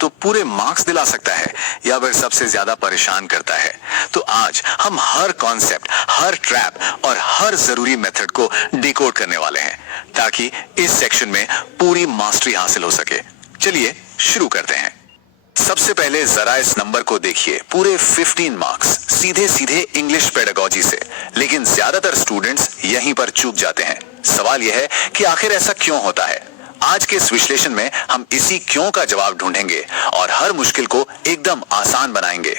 तो पूरे मार्क्स दिला सकता है या फिर सबसे ज्यादा परेशान करता है। तो आज हम हर कॉन्सेप्ट, हर ट्रैप और हर जरूरी मेथड को डिकोड करने वाले हैं ताकि इस सेक्शन में पूरी मास्टरी हासिल हो सके। चलिए शुरू करते हैं। सबसे पहले जरा इस नंबर को देखिए, पूरे 15 मार्क्स सीधे सीधे इंग्लिश पेडागोजी से। लेकिन ज्यादातर स्टूडेंट्स यहीं पर चूक जाते हैं। सवाल यह है कि आखिर ऐसा क्यों होता है। आज के इस विश्लेषण में हम इसी क्यों का जवाब ढूंढेंगे और हर मुश्किल को एकदम आसान बनाएंगे।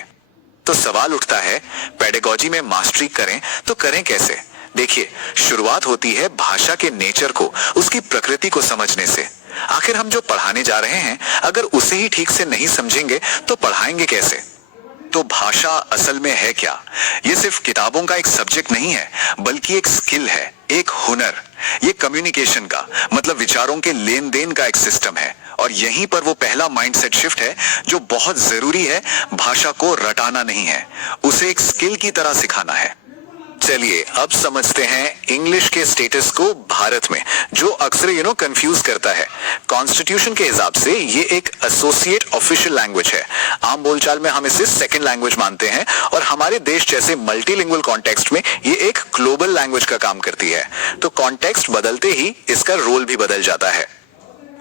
तो सवाल उठता है, पेडागोजी में मास्टरी करें तो करें कैसे। देखिए, शुरुआत होती है भाषा के नेचर को, उसकी प्रकृति को समझने से। आखिर हम जो पढ़ाने जा रहे हैं, अगर उसे ही ठीक से नहीं समझेंगे तो पढ़ाएंगे कैसे। तो भाषा असल में है क्या। ये सिर्फ किताबों का एक सब्जेक्ट नहीं है, बल्कि एक स्किल है, एक हुनर। ये कम्युनिकेशन का मतलब विचारों के लेन देन का एक सिस्टम है। और यहीं पर वो पहला माइंडसेट शिफ्ट है जो बहुत जरूरी है। भाषा को रटाना नहीं है, उसे एक स्किल की तरह सिखाना है। चलिए अब समझते हैं इंग्लिश के स्टेटस को भारत में, जो अक्सर कंफ्यूज करता है। कॉन्स्टिट्यूशन के हिसाब से ये एक एसोसिएट ऑफिशियल लैंग्वेज है। आम बोलचाल में हम इसे सेकंड लैंग्वेज मानते हैं और हमारे देश जैसे मल्टीलिंगुअल कॉन्टेक्स्ट में ये एक ग्लोबल लैंग्वेज का काम करती है। तो कॉन्टेक्स्ट बदलते ही इसका रोल भी बदल जाता है।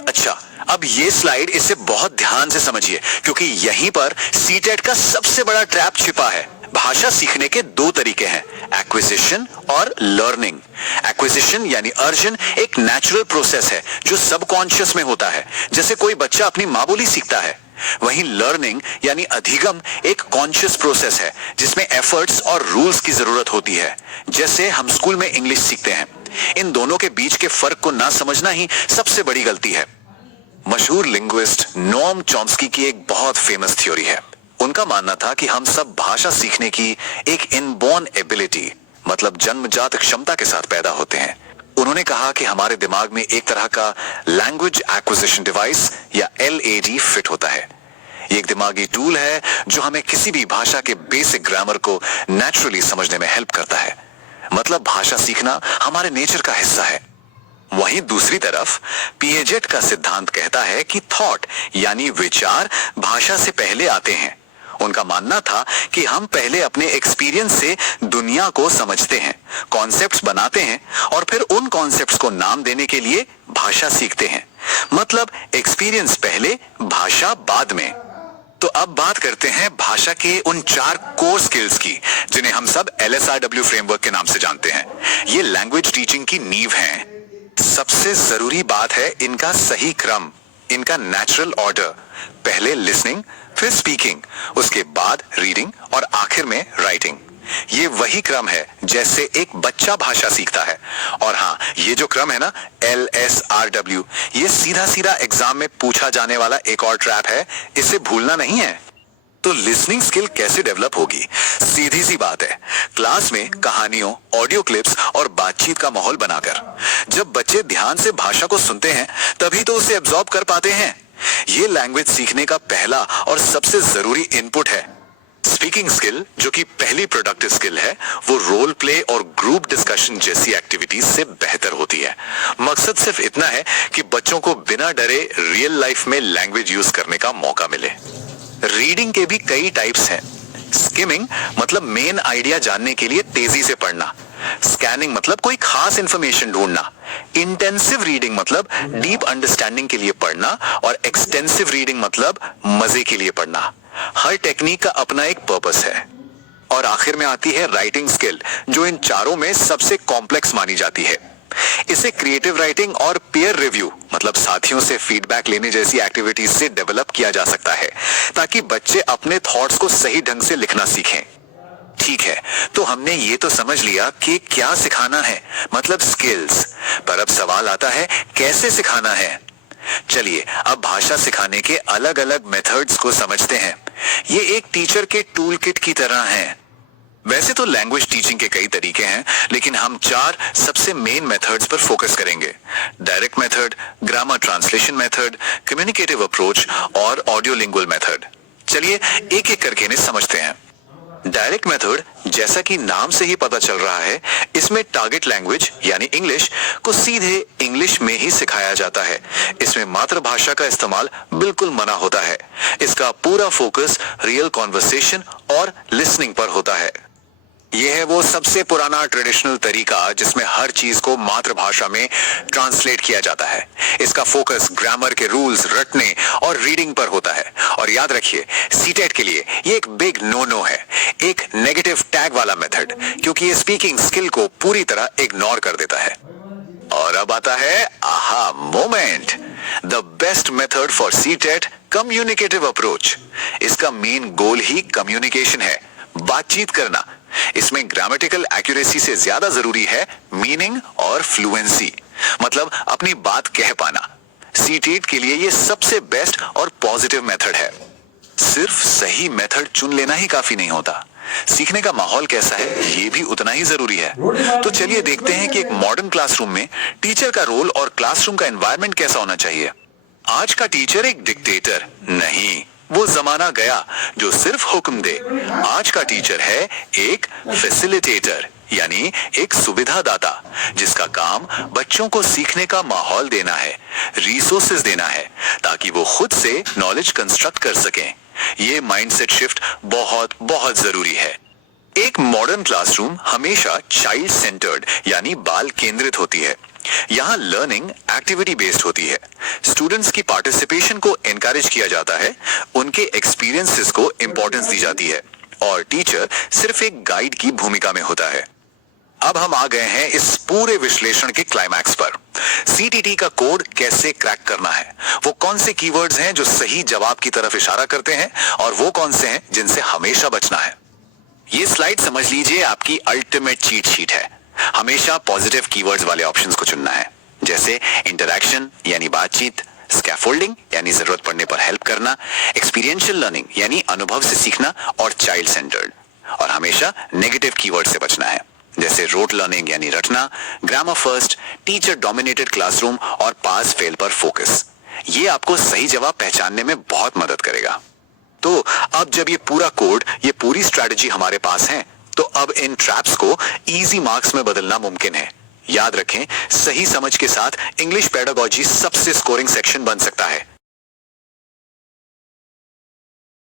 अच्छा, अब ये स्लाइड इसे बहुत ध्यान से समझिए, क्योंकि यहीं पर सीटेट का सबसे बड़ा ट्रैप छिपा है। भाषा सीखने के दो तरीके हैं, एक्विजिशन और लर्निंग। एक्विजिशन यानी अर्जन एक नेचुरल प्रोसेस है जो सबकॉन्शियस में होता है, जैसे कोई बच्चा अपनी माँ बोली सीखता है। वहीं लर्निंग यानी अधिगम एक कॉन्शियस प्रोसेस है जिसमें एफर्ट्स और रूल्स की जरूरत होती है, जैसे हम स्कूल में इंग्लिश सीखते हैं। इन दोनों के बीच के फर्क को ना समझना ही सबसे बड़ी गलती है। मशहूर लिंग्विस्ट नोम चॉम्स्की की एक बहुत फेमस थ्योरी है। उनका मानना था कि हम सब भाषा सीखने की एक इनबॉर्न एबिलिटी मतलब जन्मजात क्षमता के साथ पैदा होते हैं। उन्होंने कहा कि हमारे दिमाग में एक तरह का लैंग्वेज एक्विजिशन डिवाइस या LAD फिट होता है। ये एक दिमागी टूल है जो हमें किसी भी भाषा के बेसिक ग्रामर को नेचुरली समझने में हेल्प करता है। मतलब भाषा सीखना हमारे नेचर का हिस्सा है। वहीं दूसरी तरफ पिएजेट का सिद्धांत कहता है कि थॉट यानी विचार भाषा से पहले आते हैं। उनका मानना था कि हम पहले अपने एक्सपीरियंस से दुनिया को समझते हैं, कॉन्सेप्ट्स बनाते हैं और फिर उन कॉन्सेप्ट्स को नाम देने के लिए भाषा सीखते हैं। मतलब एक्सपीरियंस पहले, भाषा बाद में। तो अब बात करते हैं भाषा के उन 4 कोर स्किल्स की, जिन्हें हम सब LSRW फ्रेमवर्क के नाम से जानते हैं। ये लैंग्वेज टीचिंग की नींव हैं। सबसे जरूरी बात है इनका सही क्रम, इनका नेचुरल ऑर्डर। पहले लिसनिंग, फिर स्पीकिंग, उसके बाद रीडिंग और आखिर में राइटिंग। ये वही क्रम है जैसे एक बच्चा भाषा सीखता है। और हाँ, ये जो क्रम है ना LSRW, ये सीधा सीधा एग्जाम में पूछा जाने वाला एक और ट्रैप है, इसे भूलना नहीं है। तो लिसनिंग स्किल कैसे डेवलप होगी। सीधी सी बात है, क्लास में कहानियों, ऑडियो क्लिप्स और बातचीत का माहौल बनाकर। जब बच्चे ध्यान से भाषा को सुनते हैं तभी तो उसे एब्जॉर्ब कर पाते हैं। ये लैंग्वेज सीखने का पहला और सबसे जरूरी इनपुट है। स्पीकिंग स्किल, जो कि पहली प्रोडक्टिव स्किल है, वो रोल प्ले और ग्रुप डिस्कशन जैसी एक्टिविटीज से बेहतर होती है। मकसद सिर्फ इतना है कि बच्चों को बिना डरे रियल लाइफ में लैंग्वेज यूज करने का मौका मिले। रीडिंग के भी कई टाइप्स हैं। स्किमिंग मतलब मेन आइडिया जानने के लिए तेजी से पढ़ना। स्कैनिंग मतलब कोई खास इंफॉर्मेशन ढूंढना। इंटेंसिव रीडिंग मतलब डीप अंडरस्टैंडिंग के लिए पढ़ना। और एक्सटेंसिव रीडिंग मतलब मजे के लिए पढ़ना। हर टेक्निक का अपना एक पर्पस है। और आखिर में आती है राइटिंग स्किल, जो इन चारों में सबसे कॉम्प्लेक्स मानी जाती है। इसे क्रिएटिव राइटिंग और पीयर रिव्यू मतलब साथियों से फीडबैक लेने जैसी एक्टिविटीज से डेवलप किया जा सकता है, ताकि बच्चे अपने थॉट्स को सही ढंग से लिखना सीखें। ठीक है, तो हमने ये तो समझ लिया कि क्या सिखाना है, मतलब स्किल्स। पर अब सवाल आता है कैसे सिखाना है। चलिए अब भाषा सिखाने के अलग अलग मेथड्स को समझते हैं। ये एक टीचर के टूल किट की तरह हैं। वैसे तो लैंग्वेज टीचिंग के कई तरीके हैं, लेकिन हम 4 सबसे मेन मेथड्स पर फोकस करेंगे। Direct method, grammar translation method, communicative approach और ऑडियो लिंगुअल मेथड। चलिए एक एक करके इन्हें समझते हैं। डायरेक्ट मेथड, जैसा कि नाम से ही पता चल रहा है, इसमें टारगेट लैंग्वेज यानी इंग्लिश को सीधे इंग्लिश में ही सिखाया जाता है। इसमें मातृभाषा का इस्तेमाल बिल्कुल मना होता है। इसका पूरा फोकस रियल कॉन्वर्सेशन और लिसनिंग पर होता है। यह है वो सबसे पुराना ट्रेडिशनल तरीका जिसमें हर चीज को मातृभाषा में ट्रांसलेट किया जाता है। इसका फोकस ग्रामर के रूल्स रटने और रीडिंग पर होता है। और याद रखिए, सीटेट के लिए ये एक बिग नो है, एक नेगेटिव टैग वाला मेथड, क्योंकि ये स्पीकिंग स्किल को पूरी तरह इग्नोर कर देता है। और अब आता है aha moment, the best method for CTET, communicative approach. इसका मेन गोल ही कम्युनिकेशन है, बातचीत करना। इसमें ग्रामेटिकल एक्यूरेसी से ज्यादा जरूरी है मीनिंग और फ्लुएंसी, मतलब अपनी बात कह पाना। सीटेट के लिए ये सबसे बेस्ट और पॉजिटिव मेथड है। सिर्फ सही मेथड चुन लेना ही काफी नहीं होता, सीखने का माहौल कैसा है ये भी उतना ही जरूरी है। तो चलिए देखते हैं कि एक मॉडर्न क्लासरूम में टीचर का रोल और क्लासरूम का एनवायरनमेंट कैसा होना चाहिए। आज का टीचर एक डिक्टेटर नहीं, वो जमाना गया जो सिर्फ हुक्म दे। आज का टीचर है एक फैसिलिटेटर, यानी एक सुविधादाता, जिसका काम बच्चों को सीखने का माहौल देना है, रिसोर्सेज देना है, ताकि वो खुद से नॉलेज कंस्ट्रक्ट कर सकें। ये माइंडसेट शिफ्ट बहुत बहुत जरूरी है। एक मॉडर्न क्लासरूम हमेशा चाइल्ड सेंटर्ड यानी बाल केंद्रित होती है। यहाँ लर्निंग एक्टिविटी बेस्ड होती है। स्टूडेंट्स की पार्टिसिपेशन को एनकरेज किया जाता है, उनके एक्सपीरियंसेस को इंपॉर्टेंस दी जाती है और टीचर सिर्फ एक गाइड की भूमिका में होता है। अब हम आ गए हैं इस पूरे विश्लेषण के क्लाइमैक्स पर। सीटीटी का कोड कैसे क्रैक करना है, वो कौन से कीवर्ड्स हैं जो सही जवाब की तरफ इशारा करते हैं और वो कौन से हैं जिनसे हमेशा बचना है। ये स्लाइड समझ लीजिए आपकी अल्टीमेट चीट शीट है। हमेशा पॉजिटिव कीवर्ड्स वाले ऑप्शंस को चुनना है, जैसे इंटरैक्शन यानी बातचीत, स्कैफोल्डिंग यानी जरूरत पड़ने पर हेल्प करना, एक्सपीरियंशियल लर्निंग यानी अनुभव से सीखना और चाइल्ड सेंटर्ड। और हमेशा नेगेटिव कीवर्ड से बचना है, जैसे रोट लर्निंग यानी रटना, grammar first, teacher dominated classroom और पास फेल पर फोकस। ये आपको सही जवाब पहचानने में बहुत मदद करेगा। तो अब जब ये पूरा कोड, ये पूरी स्ट्रैटेजी हमारे पास है, तो अब इन ट्रैप्स को इजी मार्क्स में बदलना मुमकिन है। याद रखें, सही समझ के साथ इंग्लिश पेडागोजी सबसे स्कोरिंग सेक्शन बन सकता है।